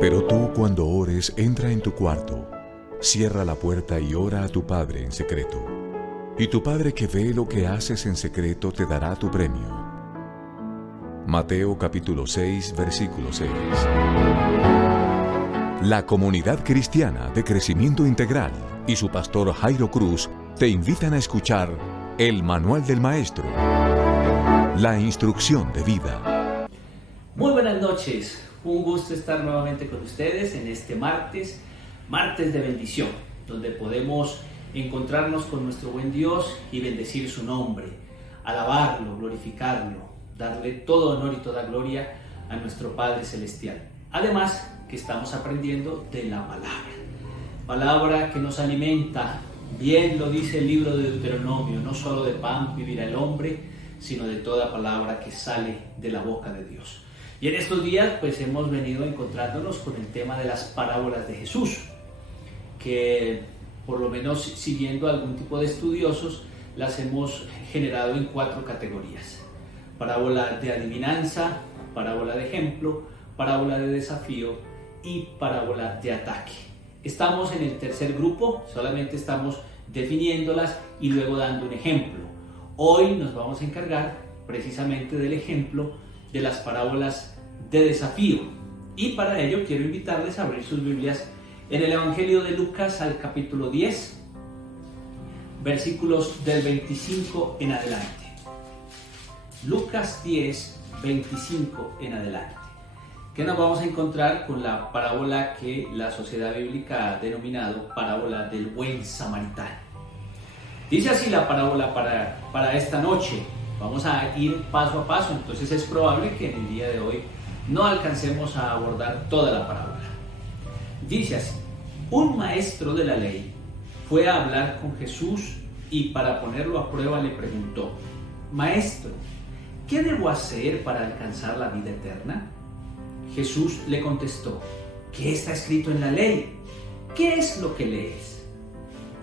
Pero tú, cuando ores, entra en tu cuarto, cierra la puerta y ora a tu Padre en secreto. Y tu Padre que ve lo que haces en secreto te dará tu premio. Mateo capítulo 6, versículo 6. La Comunidad Cristiana de Crecimiento Integral y su pastor Jairo Cruz te invitan a escuchar el Manual del Maestro, la instrucción de vida. Muy buenas noches, un gusto estar nuevamente con ustedes en este martes de bendición, donde podemos encontrarnos con nuestro buen Dios y bendecir su nombre, alabarlo, glorificarlo, darle todo honor y toda gloria a nuestro Padre Celestial. Además, que estamos aprendiendo de la palabra que nos alimenta. Bien lo dice el libro de Deuteronomio, no solo de pan vivirá el hombre, sino de toda palabra que sale de la boca de Dios. Y en estos días pues hemos venido encontrándonos con el tema de las parábolas de Jesús, que por lo menos siguiendo algún tipo de estudiosos las hemos generado en 4 categorías: parábola de adivinanza, parábola de ejemplo, parábola de desafío y parábola de ataque. Estamos en el tercer grupo, solamente estamos definiéndolas y luego dando un ejemplo. Hoy nos vamos a encargar precisamente del ejemplo de las parábolas de desafío. Y para ello quiero invitarles a abrir sus Biblias en el Evangelio de Lucas al capítulo 10, versículos del 25 en adelante. Lucas 10, 25 en adelante. Que nos vamos a encontrar con la parábola que la Sociedad Bíblica ha denominado parábola del buen samaritano. Dice así la parábola para esta noche. Vamos a ir paso a paso, entonces es probable que en el día de hoy no alcancemos a abordar toda la parábola. Dice así: un maestro de la ley fue a hablar con Jesús y para ponerlo a prueba le preguntó: Maestro, ¿qué debo hacer para alcanzar la vida eterna? Jesús le contestó: ¿qué está escrito en la ley? ¿Qué es lo que lees?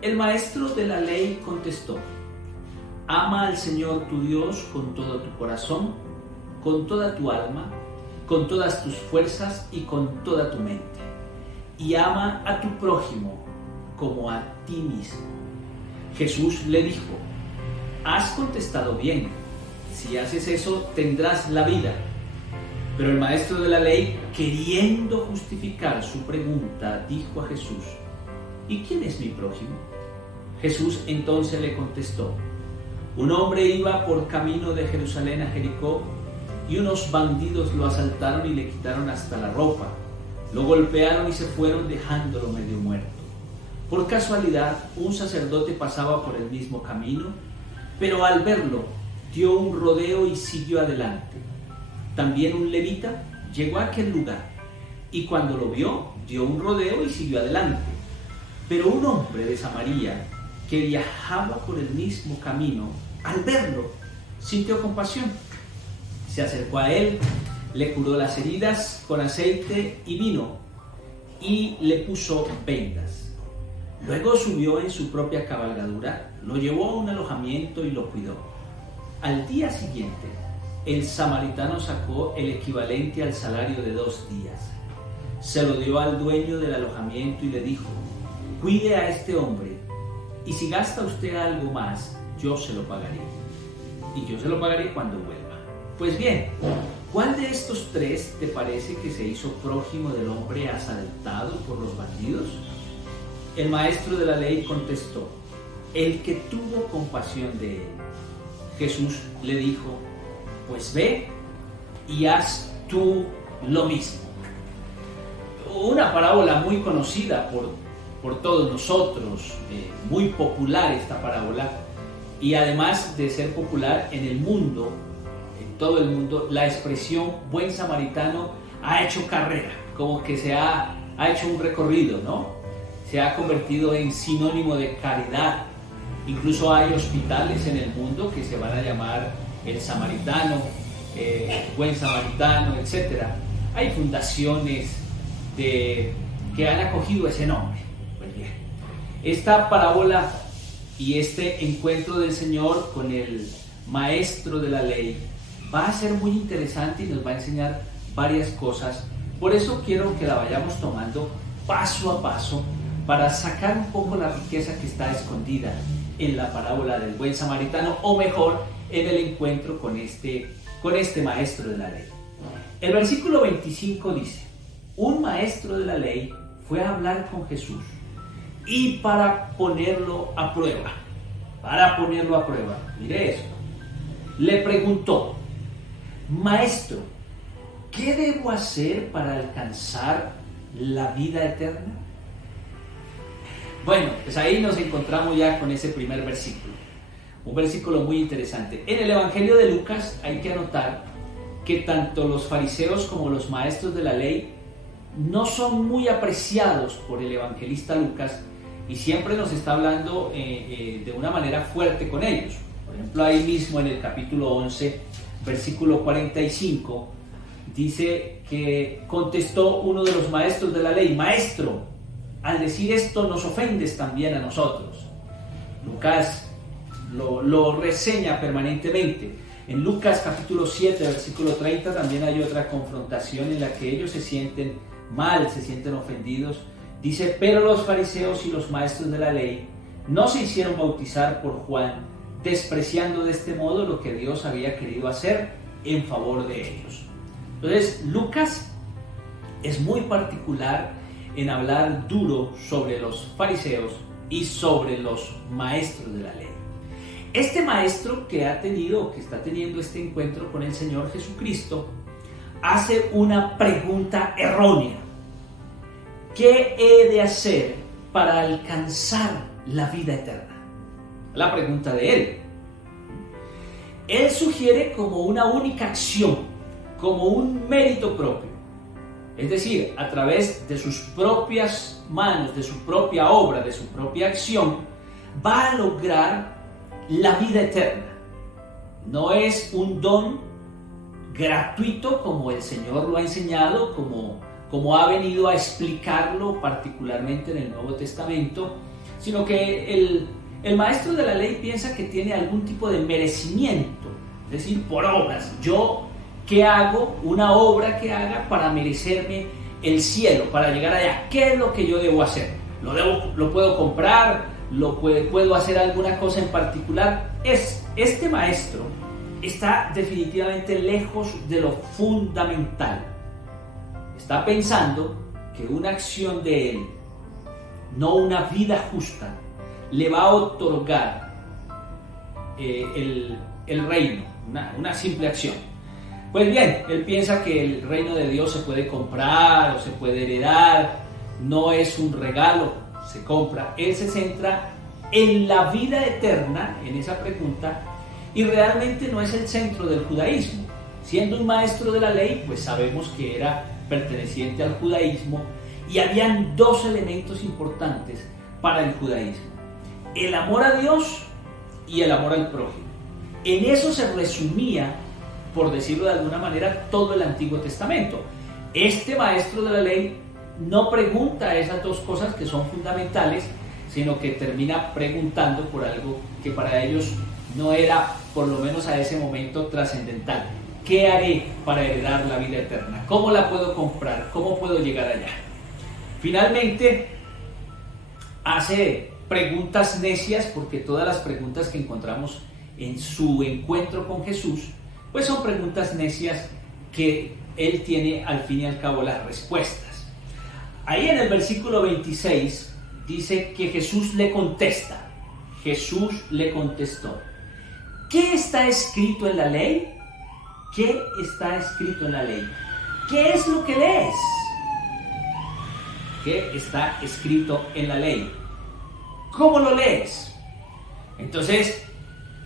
El maestro de la ley contestó: ama al Señor tu Dios con todo tu corazón, con toda tu alma, con todas tus fuerzas y con toda tu mente. Y ama a tu prójimo como a ti mismo. Jesús le dijo: has contestado bien. Si haces eso, tendrás la vida. Pero el maestro de la ley, queriendo justificar su pregunta, dijo a Jesús: ¿y quién es mi prójimo? Jesús entonces le contestó: un hombre iba por camino de Jerusalén a Jericó, y unos bandidos lo asaltaron y le quitaron hasta la ropa. Lo golpearon y se fueron dejándolo medio muerto. Por casualidad, un sacerdote pasaba por el mismo camino, pero al verlo, dio un rodeo y siguió adelante. También un levita llegó a aquel lugar, y cuando lo vio, dio un rodeo y siguió adelante. Pero un hombre de Samaria, que viajaba por el mismo camino, al verlo, sintió compasión. Se acercó a él, le curó las heridas con aceite y vino, y le puso vendas. Luego subió en su propia cabalgadura, lo llevó a un alojamiento y lo cuidó. Al día siguiente, el samaritano sacó el equivalente al salario de 2 días. Se lo dio al dueño del alojamiento y le dijo: cuide a este hombre, y si gasta usted algo más, yo se lo pagaré. Y yo se lo pagaré cuando vuelva. Pues bien, ¿cuál de estos 3 te parece que se hizo prójimo del hombre asaltado por los bandidos? El maestro de la ley contestó: el que tuvo compasión de él. Jesús le dijo: pues ve y haz tú lo mismo. Una parábola muy conocida por todos nosotros, muy popular esta parábola, y además de ser popular en el mundo, en todo el mundo, la expresión buen samaritano ha hecho carrera, como que se ha hecho un recorrido, ¿no? Se ha convertido en sinónimo de caridad. Incluso hay hospitales en el mundo que se van a llamar el samaritano, buen samaritano, etc. Hay fundaciones que han acogido ese nombre. Pues bien, esta parábola y este encuentro del Señor con el maestro de la ley va a ser muy interesante y nos va a enseñar varias cosas Por eso quiero que la vayamos tomando paso a paso para sacar un poco la riqueza que está escondida en la parábola del buen samaritano, o mejor, en el encuentro con este maestro de la ley. El versículo 25 dice: un maestro de la ley fue a hablar con Jesús y para ponerlo a prueba, mire esto, le preguntó: Maestro, ¿qué debo hacer para alcanzar la vida eterna? Bueno, pues ahí nos encontramos ya con ese primer versículo, un versículo muy interesante. En el Evangelio de Lucas hay que anotar que tanto los fariseos como los maestros de la ley no son muy apreciados por el evangelista Lucas, y siempre nos está hablando de una manera fuerte con ellos. Por ejemplo, ahí mismo en el capítulo 11, versículo 45, dice que contestó uno de los maestros de la ley: Maestro, al decir esto nos ofendes también a nosotros. Lucas lo reseña permanentemente. En Lucas capítulo 7, versículo 30 también hay otra confrontación en la que ellos se sienten mal, se sienten ofendidos. Dice: pero los fariseos y los maestros de la ley no se hicieron bautizar por Juan, despreciando de este modo lo que Dios había querido hacer en favor de ellos. Entonces, Lucas es muy particular en hablar duro sobre los fariseos y sobre los maestros de la ley. Este maestro que está teniendo este encuentro con el Señor Jesucristo, hace una pregunta errónea: ¿qué he de hacer para alcanzar la vida eterna? La pregunta de él. Él sugiere como una única acción, como un mérito propio. Es decir, a través de sus propias manos, de su propia obra, de su propia acción, va a lograr la vida eterna. No es un don gratuito como el Señor lo ha enseñado, como ha venido a explicarlo particularmente en el Nuevo Testamento, sino que el maestro de la ley piensa que tiene algún tipo de merecimiento, es decir, por obras. Yo, ¿qué hago? Una obra que haga para merecerme el cielo, para llegar allá. ¿Qué es lo que yo debo hacer? ¿Lo puedo comprar? ¿Puedo hacer alguna cosa en particular? Este maestro está definitivamente lejos de lo fundamental. Está pensando que una acción de él, no una vida justa, le va a otorgar el reino, una simple acción. Pues bien, él piensa que el reino de Dios se puede comprar o se puede heredar, no es un regalo, se compra. Él se centra en la vida eterna, en esa pregunta, y realmente no es el centro del judaísmo. Siendo un maestro de la ley, pues sabemos que era perteneciente al judaísmo, y habían dos elementos importantes para el judaísmo: el amor a Dios y el amor al prójimo. En eso se resumía, por decirlo de alguna manera, todo el Antiguo Testamento. Este maestro de la ley no pregunta esas dos cosas que son fundamentales, sino que termina preguntando por algo que para ellos no era, por lo menos a ese momento, trascendental. ¿Qué haré para heredar la vida eterna? ¿Cómo la puedo comprar? ¿Cómo puedo llegar allá? Finalmente, hace preguntas necias, porque todas las preguntas que encontramos en su encuentro con Jesús, pues son preguntas necias que él tiene al fin y al cabo las respuestas. Ahí en el versículo 26 dice que Jesús le contesta. Jesús le contestó: ¿qué está escrito en la ley? ¿Qué está escrito en la ley? ¿Qué es lo que lees? ¿Qué está escrito en la ley? ¿Cómo lo lees? Entonces,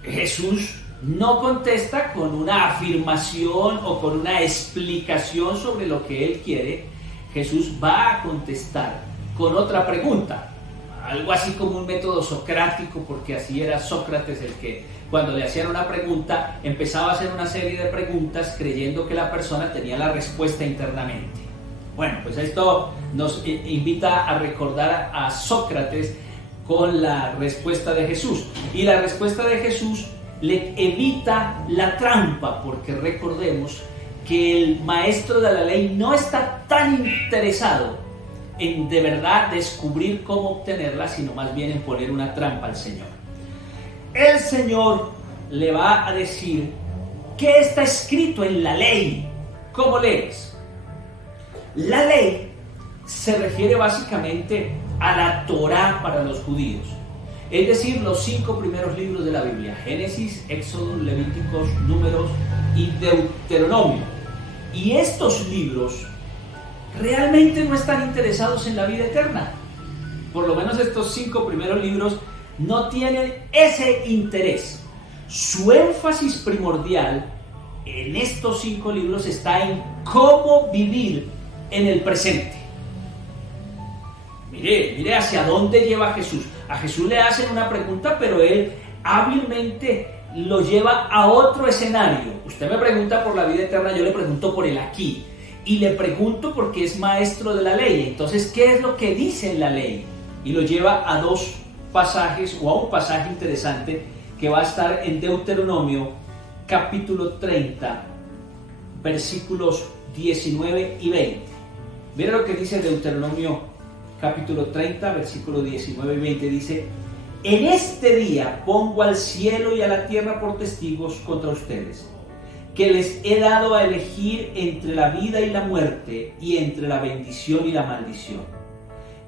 Jesús no contesta con una afirmación o con una explicación sobre lo que él quiere. Jesús va a contestar con otra pregunta, algo así como un método socrático, porque así era Sócrates, el que cuando le hacían una pregunta empezaba a hacer una serie de preguntas creyendo que la persona tenía la respuesta internamente. Bueno, pues esto nos invita a recordar a Sócrates con la respuesta de Jesús, y la respuesta de Jesús le evita la trampa, porque recordemos que el maestro de la ley no está tan interesado en de verdad descubrir cómo obtenerla, sino más bien en poner una trampa al Señor. El Señor le va a decir qué está escrito en la ley. ¿Cómo lees? La ley se refiere básicamente a la Torá para los judíos, es decir, los 5 primeros libros de la Biblia: Génesis, Éxodo, Levíticos, Números y Deuteronomio. Y estos libros realmente no están interesados en la vida eterna. Por lo menos estos 5 primeros libros no tienen ese interés. Su énfasis primordial en estos 5 libros está en cómo vivir en el presente. Mire hacia dónde lleva a Jesús. A Jesús le hacen una pregunta, pero él hábilmente lo lleva a otro escenario. Usted me pregunta por la vida eterna, yo le pregunto por el aquí. Y le pregunto porque es maestro de la ley. Entonces, ¿qué es lo que dice en la ley? Y lo lleva a 2 pasajes, o a un pasaje interesante que va a estar en Deuteronomio capítulo 30, versículos 19 y 20. Mira lo que dice Deuteronomio capítulo 30, versículos 19 y 20. Dice: en este día pongo al cielo y a la tierra por testigos contra ustedes, que les he dado a elegir entre la vida y la muerte, y entre la bendición y la maldición.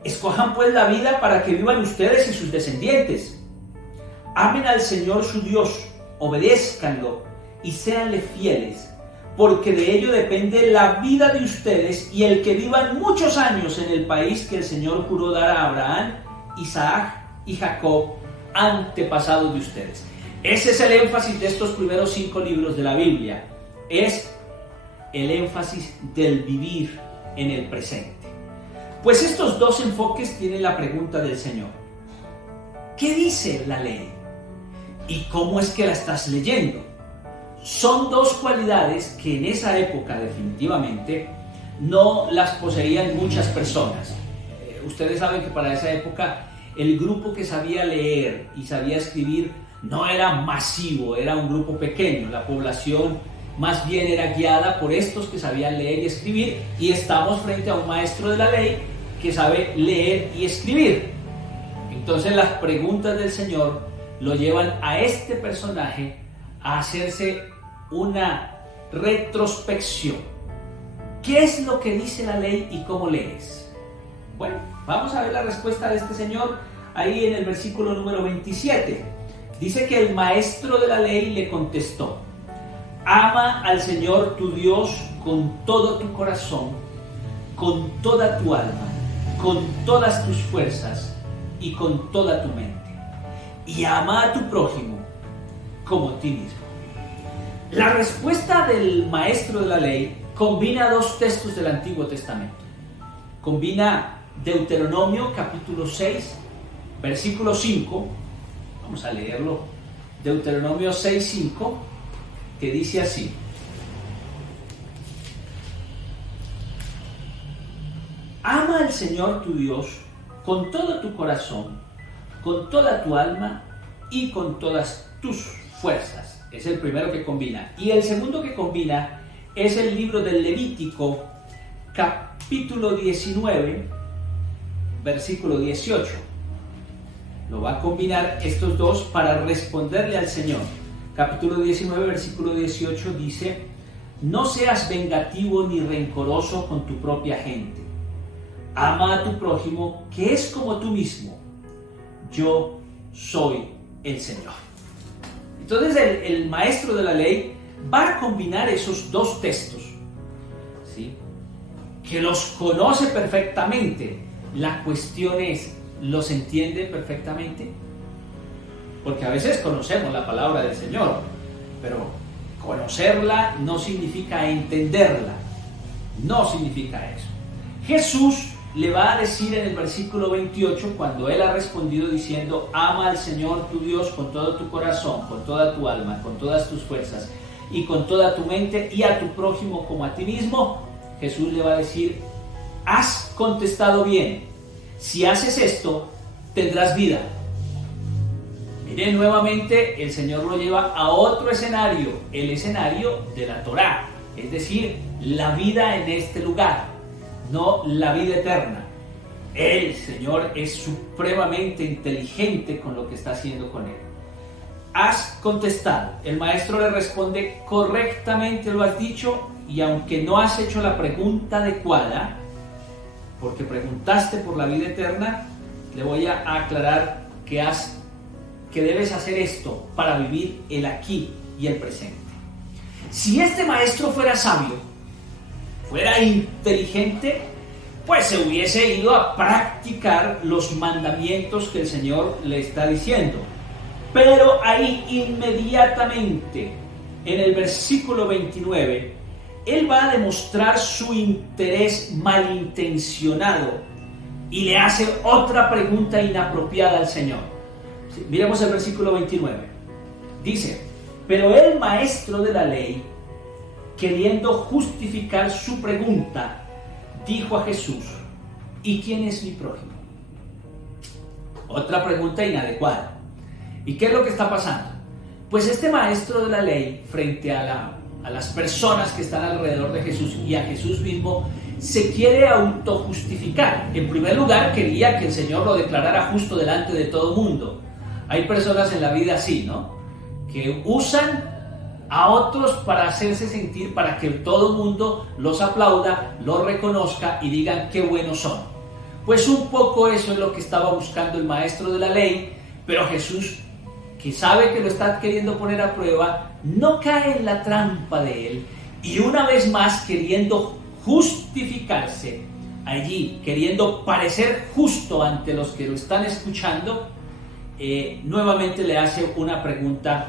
Escojan pues la vida para que vivan ustedes y sus descendientes. Amen al Señor su Dios, obedézcanlo y séanle fieles, porque de ello depende la vida de ustedes y el que vivan muchos años en el país que el Señor juró dar a Abraham, Isaac y Jacob, antepasados de ustedes. Ese es el énfasis de estos primeros 5 libros de la Biblia. Es el énfasis del vivir en el presente. Pues estos 2 enfoques tienen la pregunta del Señor: ¿qué dice la ley? ¿Y cómo es que la estás leyendo? Son 2 cualidades que en esa época definitivamente no las poseían muchas personas. Ustedes saben que para esa época el grupo que sabía leer y sabía escribir no era masivo, era un grupo pequeño. La población más bien era guiada por estos que sabían leer y escribir, y estamos frente a un maestro de la ley que sabe leer y escribir. Entonces las preguntas del Señor lo llevan a este personaje a hacerse una retrospección. ¿Qué es lo que dice la ley y cómo lees? Bueno, vamos a ver la respuesta de este señor ahí en el versículo número 27. Dice que el maestro de la ley le contestó: ama al Señor tu Dios con todo tu corazón, con toda tu alma, con todas tus fuerzas y con toda tu mente. Y ama a tu prójimo como a ti mismo. La respuesta del maestro de la ley combina 2 textos del Antiguo Testamento. Combina Deuteronomio capítulo 6, versículo 5. Vamos a leerlo. Deuteronomio 6, 5, que dice así: ama al Señor tu Dios con todo tu corazón, con toda tu alma y con todas tus fuerzas. Es el primero que combina. Y el segundo que combina es el libro del Levítico, capítulo 19, versículo 18. Lo va a combinar estos 2 para responderle al Señor. Capítulo 19, versículo 18 dice: no seas vengativo ni rencoroso con tu propia gente. Ama a tu prójimo, que es como tú mismo. Yo soy el Señor. Entonces el maestro de la ley va a combinar esos 2 textos, ¿sí?, que los conoce perfectamente. La cuestión es, ¿los entiende perfectamente? Porque a veces conocemos la palabra del Señor, pero conocerla no significa entenderla. No significa eso. Jesús le va a decir en el versículo 28, cuando él ha respondido diciendo: ama al Señor tu Dios con todo tu corazón, con toda tu alma, con todas tus fuerzas y con toda tu mente, y a tu prójimo como a ti mismo. Jesús le va a decir: has contestado bien. Si haces esto, tendrás vida. Mire, nuevamente el Señor lo lleva a otro escenario, el escenario de la Torá, es decir, la vida en este lugar, no la vida eterna. El Señor es supremamente inteligente con lo que está haciendo con él. Has contestado. El maestro le responde: correctamente lo has dicho, y aunque no has hecho la pregunta adecuada, porque preguntaste por la vida eterna, le voy a aclarar que debes hacer esto para vivir el aquí y el presente. Si este maestro fuera sabio, fuera inteligente, pues se hubiese ido a practicar los mandamientos que el Señor le está diciendo. Pero ahí inmediatamente, en el versículo 29, él va a demostrar su interés malintencionado y le hace otra pregunta inapropiada al Señor. Miremos el versículo 29. Dice: pero el maestro de la ley, queriendo justificar su pregunta, dijo a Jesús: ¿y quién es mi prójimo? Otra pregunta inadecuada. ¿Y qué es lo que está pasando? Pues este maestro de la ley, frente a las personas que están alrededor de Jesús y a Jesús mismo, se quiere autojustificar. En primer lugar, quería que el Señor lo declarara justo delante de todo el mundo. Hay personas en la vida así, ¿no? Que usan a otros para hacerse sentir, para que todo el mundo los aplauda, los reconozca y digan qué buenos son. Pues un poco eso es lo que estaba buscando el maestro de la ley, pero Jesús, que sabe que lo está queriendo poner a prueba, no cae en la trampa de él, y una vez más, queriendo justificarse allí, queriendo parecer justo ante los que lo están escuchando, nuevamente le hace una pregunta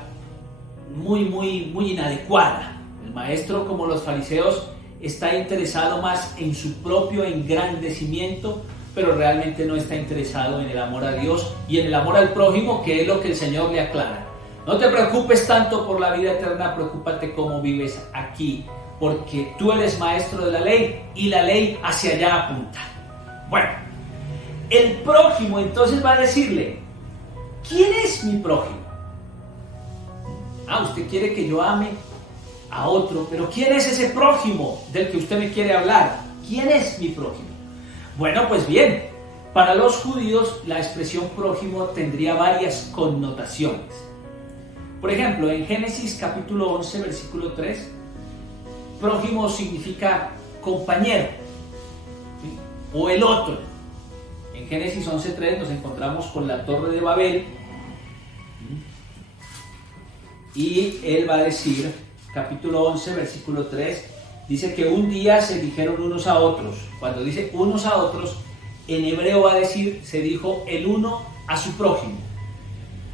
muy inadecuada. El maestro, como los fariseos, está interesado más en su propio engrandecimiento, pero realmente no está interesado en el amor a Dios y en el amor al prójimo, que es lo que el Señor le aclara. No te preocupes tanto por la vida eterna, preocúpate cómo vives aquí, porque tú eres maestro de la ley y la ley hacia allá apunta. Bueno, el prójimo entonces va a decirle: ¿quién es mi prójimo? Usted quiere que yo ame a otro, pero ¿quién es ese prójimo del que usted me quiere hablar? ¿Quién es mi prójimo? Bueno, pues bien, para los judíos la expresión prójimo tendría varias connotaciones. Por ejemplo, en Génesis capítulo 11, versículo 3, prójimo significa compañero, ¿sí? O el otro. En Génesis 11:3 nos encontramos con la Torre de Babel, y él va a decir, capítulo 11, versículo 3, dice que un día se dijeron unos a otros. Cuando dice unos a otros, en hebreo va a decir, se dijo el uno a su prójimo.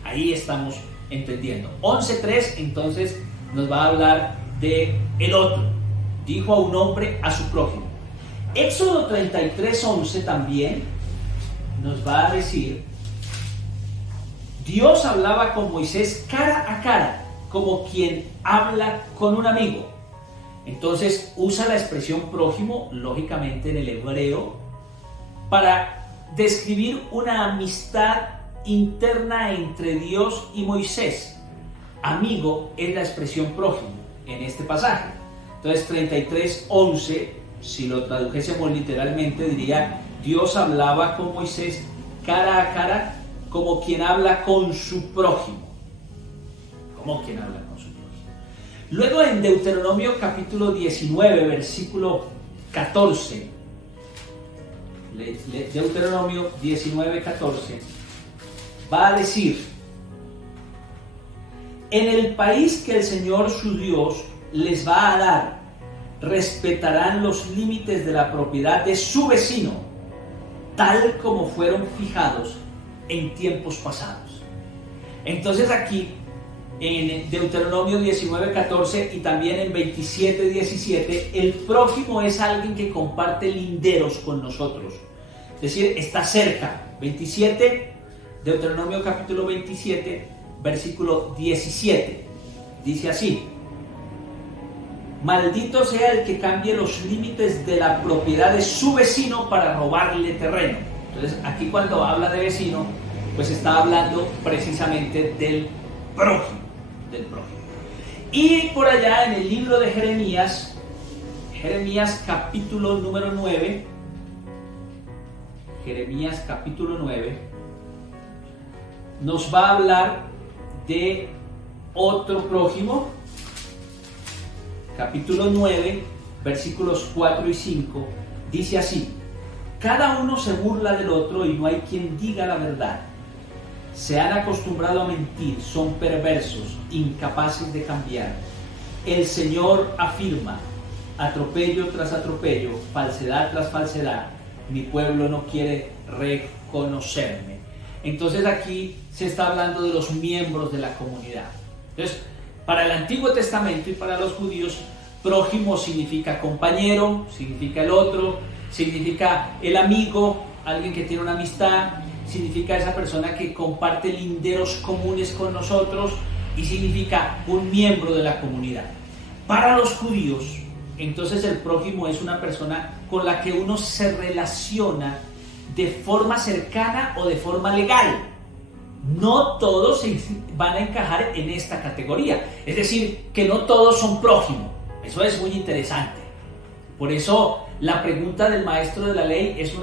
Ahí estamos entendiendo. 11:3 entonces nos va a hablar de el otro. Dijo a un hombre a su prójimo. Éxodo 33:11 también nos va a decir, Dios hablaba con Moisés cara a cara, como quien habla con un amigo. Entonces usa la expresión prójimo, lógicamente en el hebreo, para describir una amistad interna entre Dios y Moisés. Amigo es la expresión prójimo en este pasaje. Entonces 33:11, si lo tradujésemos literalmente, diría: Dios hablaba con Moisés cara a cara, como quien habla con su prójimo. Como quien habla con su prójimo. Luego en Deuteronomio capítulo 19, versículo 14, Deuteronomio 19:14, va a decir: en el país que el Señor su Dios les va a dar, respetarán los límites de la propiedad de su vecino, tal como fueron fijados en tiempos pasados. Entonces aquí, en Deuteronomio 19:14 y también en 27:17, el prójimo es alguien que comparte linderos con nosotros. Es decir, está cerca. 27, Deuteronomio capítulo 27, versículo 17. Dice así: maldito sea el que cambie los límites de la propiedad de su vecino para robarle terreno. Entonces, aquí cuando habla de vecino, pues está hablando precisamente del prójimo. Y por allá en el libro de Jeremías, Jeremías capítulo número 9. Jeremías capítulo 9 nos va a hablar de otro prójimo. Capítulo 9, versículos 4 y 5, dice así: cada uno se burla del otro y no hay quien diga la verdad. Se han acostumbrado a mentir, son perversos, incapaces de cambiar. El Señor afirma, atropello tras atropello, falsedad tras falsedad, mi pueblo no quiere reconocerme. Entonces aquí se está hablando de los miembros de la comunidad. Entonces, para el Antiguo Testamento y para los judíos, prójimo significa compañero, significa el otro, significa el amigo, alguien que tiene una amistad, significa esa persona que comparte linderos comunes con nosotros y significa un miembro de la comunidad. Para los judíos, entonces el prójimo es una persona con la que uno se relaciona de forma cercana o de forma legal. No todos van a encajar en esta categoría, es decir, que no todos son prójimos. Eso es muy interesante. Por eso la pregunta del maestro de la ley es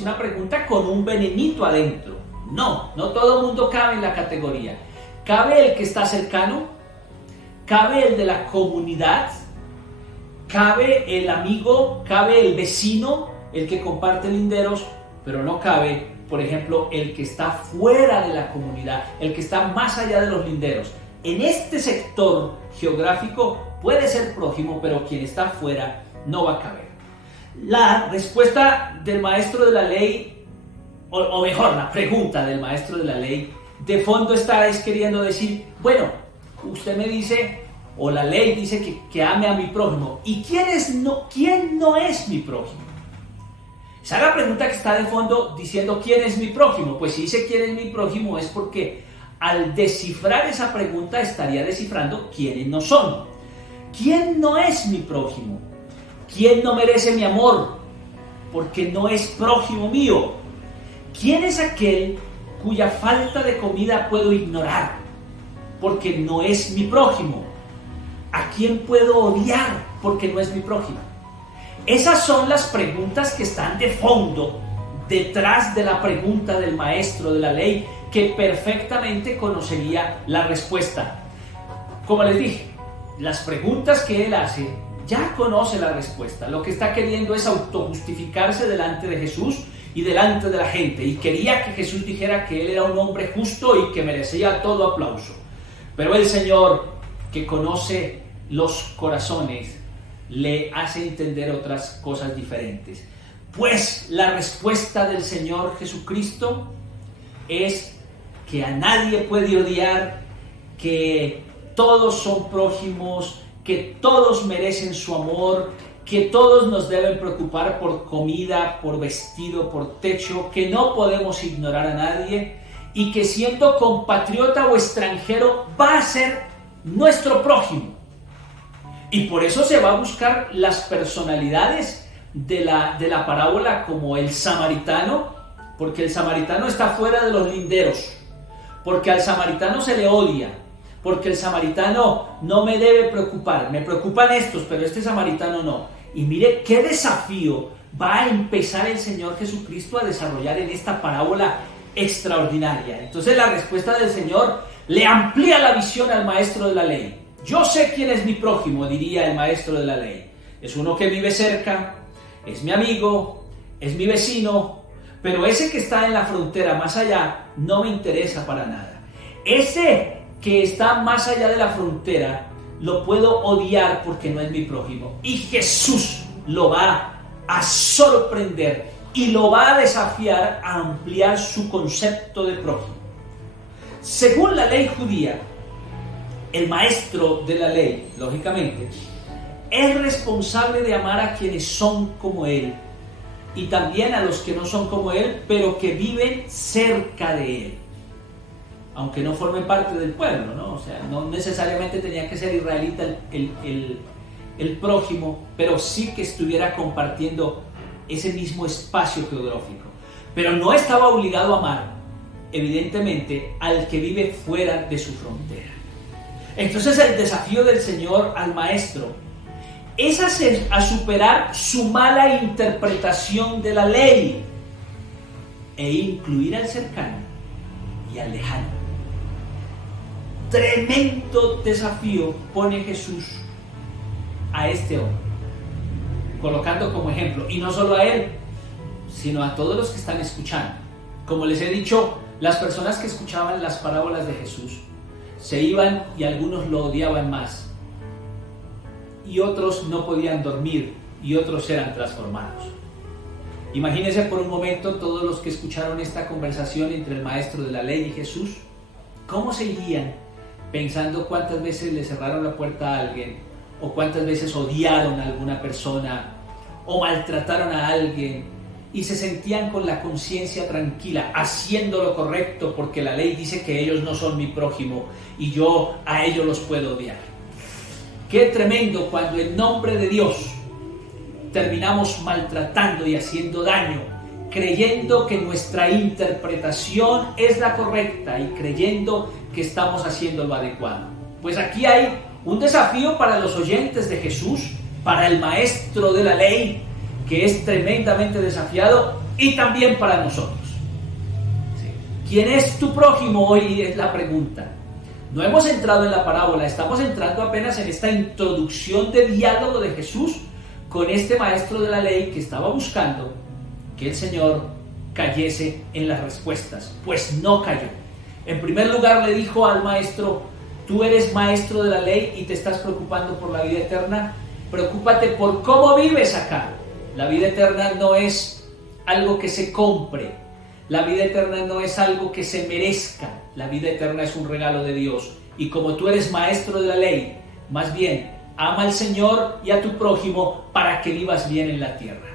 una pregunta con un venenito adentro. No todo el mundo cabe en la categoría. Cabe el que está cercano, cabe el de la comunidad, cabe el amigo, cabe el vecino, el que comparte linderos, pero no cabe, por ejemplo, el que está fuera de la comunidad, el que está más allá de los linderos. En este sector geográfico puede ser prójimo, pero quien está fuera no va a caber. La respuesta del maestro de la ley, o mejor, la pregunta del maestro de la ley, de fondo está queriendo decir, bueno, usted me dice, o la ley dice que ame a mi prójimo. ¿Y quién no es mi prójimo? Esa es la pregunta que está de fondo diciendo ¿quién es mi prójimo? Pues si dice quién es mi prójimo es porque al descifrar esa pregunta estaría descifrando quiénes no son. ¿Quién no es mi prójimo? ¿Quién no merece mi amor? Porque no es prójimo mío. ¿Quién es aquel cuya falta de comida puedo ignorar? Porque no es mi prójimo. ¿A quién puedo odiar? Porque no es mi prójimo. Esas son las preguntas que están de fondo detrás de la pregunta del maestro de la ley, que perfectamente conocería la respuesta. Como les dije, las preguntas que él hace, ya conoce la respuesta. Lo que está queriendo es autojustificarse delante de Jesús y delante de la gente. Y quería que Jesús dijera que él era un hombre justo y que merecía todo aplauso. Pero el Señor, que conoce los corazones, le hace entender otras cosas diferentes. Pues la respuesta del Señor Jesucristo es que a nadie puede odiar, que todos son prójimos, que todos merecen su amor, que todos nos deben preocupar por comida, por vestido, por techo, que no podemos ignorar a nadie y que siendo compatriota o extranjero va a ser nuestro prójimo. Y por eso se va a buscar las personalidades de la parábola, como el samaritano, porque el samaritano está fuera de los linderos, porque al samaritano se le odia, porque el samaritano no me debe preocupar, me preocupan estos, pero este samaritano no. Y mire qué desafío va a empezar el Señor Jesucristo a desarrollar en esta parábola extraordinaria. Entonces la respuesta del Señor le amplía la visión al maestro de la ley. Yo sé quién es mi prójimo, diría el maestro de la ley. Es uno que vive cerca, es mi amigo, es mi vecino, pero ese que está en la frontera más allá no me interesa para nada. Ese que está más allá de la frontera lo puedo odiar porque no es mi prójimo. Y Jesús lo va a sorprender y lo va a desafiar a ampliar su concepto de prójimo. Según la ley judía, el maestro de la ley, lógicamente, es responsable de amar a quienes son como él y también a los que no son como él, pero que viven cerca de él, aunque no formen parte del pueblo, ¿no? O sea, no necesariamente tenía que ser israelita el prójimo, pero sí que estuviera compartiendo ese mismo espacio geográfico. Pero no estaba obligado a amar, evidentemente, al que vive fuera de su frontera. Entonces el desafío del Señor al maestro es a superar su mala interpretación de la ley e incluir al cercano y al lejano. Tremendo desafío pone Jesús a este hombre, colocando como ejemplo, y no solo a él, sino a todos los que están escuchando. Como les he dicho, las personas que escuchaban las parábolas de Jesús se iban y algunos lo odiaban más, y otros no podían dormir, y otros eran transformados. Imagínense por un momento todos los que escucharon esta conversación entre el maestro de la ley y Jesús, ¿cómo se irían pensando cuántas veces le cerraron la puerta a alguien, o cuántas veces odiaron a alguna persona, o maltrataron a alguien, y se sentían con la conciencia tranquila, haciendo lo correcto porque la ley dice que ellos no son mi prójimo y yo a ellos los puedo odiar? Qué tremendo cuando en nombre de Dios terminamos maltratando y haciendo daño, creyendo que nuestra interpretación es la correcta y creyendo que estamos haciendo lo adecuado. Pues aquí hay un desafío para los oyentes de Jesús, para el maestro de la ley, que es tremendamente desafiado, y también para nosotros. ¿Sí? ¿Quién es tu prójimo hoy? Es la pregunta. No hemos entrado en la parábola, estamos entrando apenas en esta introducción de diálogo de Jesús con este maestro de la ley que estaba buscando que el Señor cayese en las respuestas, pues no cayó. En primer lugar le dijo al maestro: tú eres maestro de la ley y te estás preocupando por la vida eterna, preocúpate por cómo vives acá. La vida eterna no es algo que se compre, la vida eterna no es algo que se merezca, la vida eterna es un regalo de Dios. Y como tú eres maestro de la ley, más bien ama al Señor y a tu prójimo para que vivas bien en la tierra.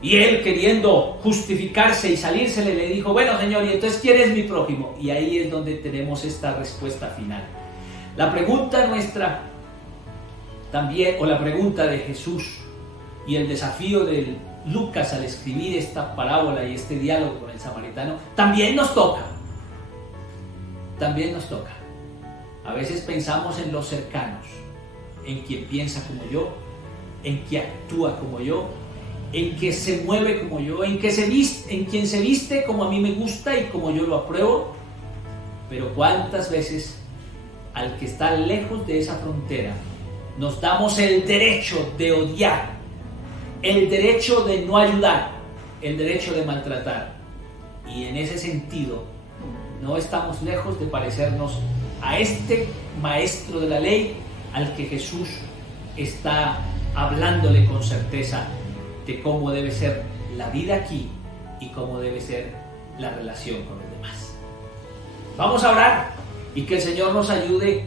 Y él, queriendo justificarse y salírsele, le dijo: bueno, Señor, ¿y entonces quién es mi prójimo? Y ahí es donde tenemos esta respuesta final. La pregunta nuestra también, o la pregunta de Jesús y el desafío de Lucas al escribir esta parábola y este diálogo con el samaritano, también nos toca. También nos toca. A veces pensamos en los cercanos, en quien piensa como yo, en quien actúa como yo, en que se mueve como yo, en quien se viste como a mí me gusta y como yo lo apruebo. Pero cuántas veces al que está lejos de esa frontera nos damos el derecho de odiar, el derecho de no ayudar, el derecho de maltratar. Y en ese sentido no estamos lejos de parecernos a este maestro de la ley al que Jesús está hablándole con certeza de cómo debe ser la vida aquí y cómo debe ser la relación con los demás. Vamos a orar y que el Señor nos ayude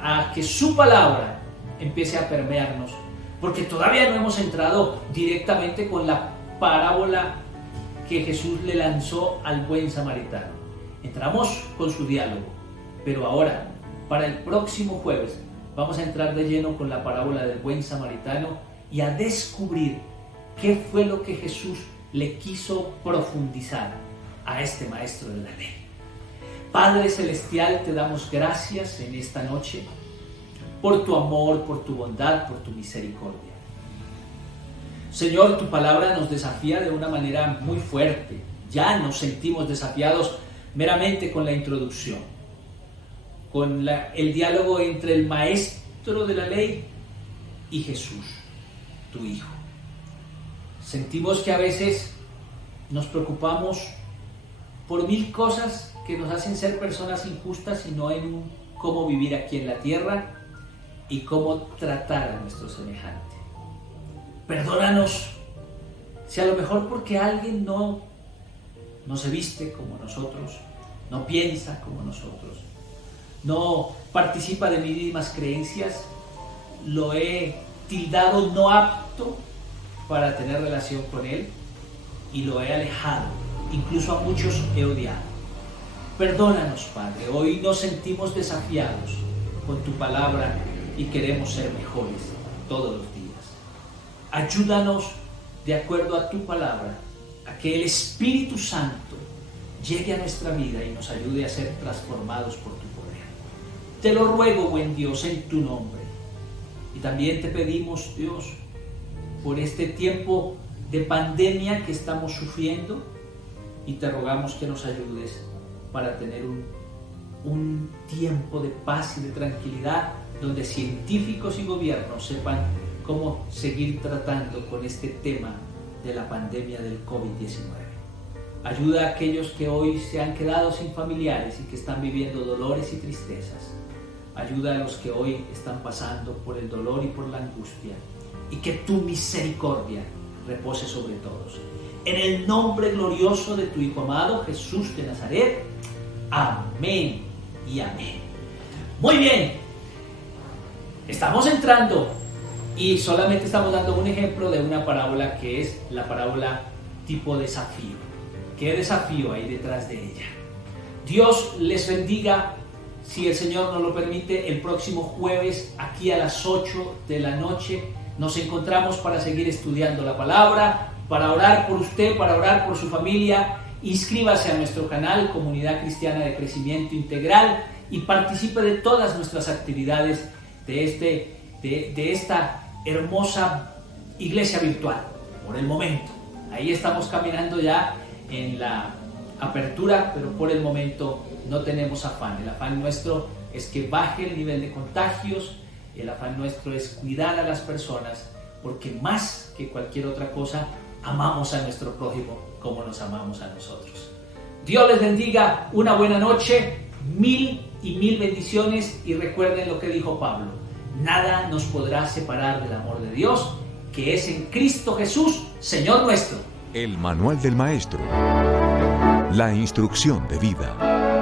a que su palabra empiece a permearnos, porque todavía no hemos entrado directamente con la parábola que Jesús le lanzó al buen samaritano. Entramos con su diálogo, pero ahora, para el próximo jueves, vamos a entrar de lleno con la parábola del buen samaritano y a descubrir qué fue lo que Jesús le quiso profundizar a este maestro de la ley. Padre Celestial, te damos gracias en esta noche por tu amor, por tu bondad, por tu misericordia. Señor, tu palabra nos desafía de una manera muy fuerte. Ya nos sentimos desafiados meramente con la introducción, con el diálogo entre el maestro de la ley y Jesús, tu Hijo. Sentimos que a veces nos preocupamos por mil cosas que nos hacen ser personas injustas y no en cómo vivir aquí en la tierra y cómo tratar a nuestro semejante. Perdónanos si a lo mejor porque alguien no se viste como nosotros, no piensa como nosotros, no participa de mis mismas creencias, lo he tildado no apto para tener relación con él y lo he alejado, incluso a muchos he odiado. Perdónanos, Padre, hoy nos sentimos desafiados con tu palabra y queremos ser mejores todos los días. Ayúdanos, de acuerdo a tu palabra, a que el Espíritu Santo llegue a nuestra vida y nos ayude a ser transformados por tu poder. Te lo ruego, buen Dios, en tu nombre. Y también te pedimos, Dios, por este tiempo de pandemia que estamos sufriendo y te rogamos que nos ayudes para tener un tiempo de paz y de tranquilidad donde científicos y gobiernos sepan cómo seguir tratando con este tema de la pandemia del COVID-19. Ayuda a aquellos que hoy se han quedado sin familiares y que están viviendo dolores y tristezas. Ayuda a los que hoy están pasando por el dolor y por la angustia. Y que tu misericordia repose sobre todos. En el nombre glorioso de tu Hijo amado, Jesús de Nazaret. Amén y amén. Muy bien. Estamos entrando y solamente estamos dando un ejemplo de una parábola que es la parábola tipo desafío. ¿Qué desafío hay detrás de ella? Dios les bendiga. Si el Señor nos lo permite, el próximo jueves aquí a las 8 de la noche nos encontramos para seguir estudiando la palabra, para orar por usted, para orar por su familia. Inscríbase a nuestro canal Comunidad Cristiana de Crecimiento Integral y participe de todas nuestras actividades de esta hermosa iglesia virtual. Por el momento, ahí estamos caminando ya en la apertura, pero por el momento no tenemos afán. El afán nuestro es que baje el nivel de contagios, el afán nuestro es cuidar a las personas, porque más que cualquier otra cosa, amamos a nuestro prójimo como nos amamos a nosotros. Dios les bendiga, una buena noche, mil y mil bendiciones, y recuerden lo que dijo Pablo: nada nos podrá separar del amor de Dios, que es en Cristo Jesús, Señor nuestro. El Manual del Maestro. La instrucción de vida.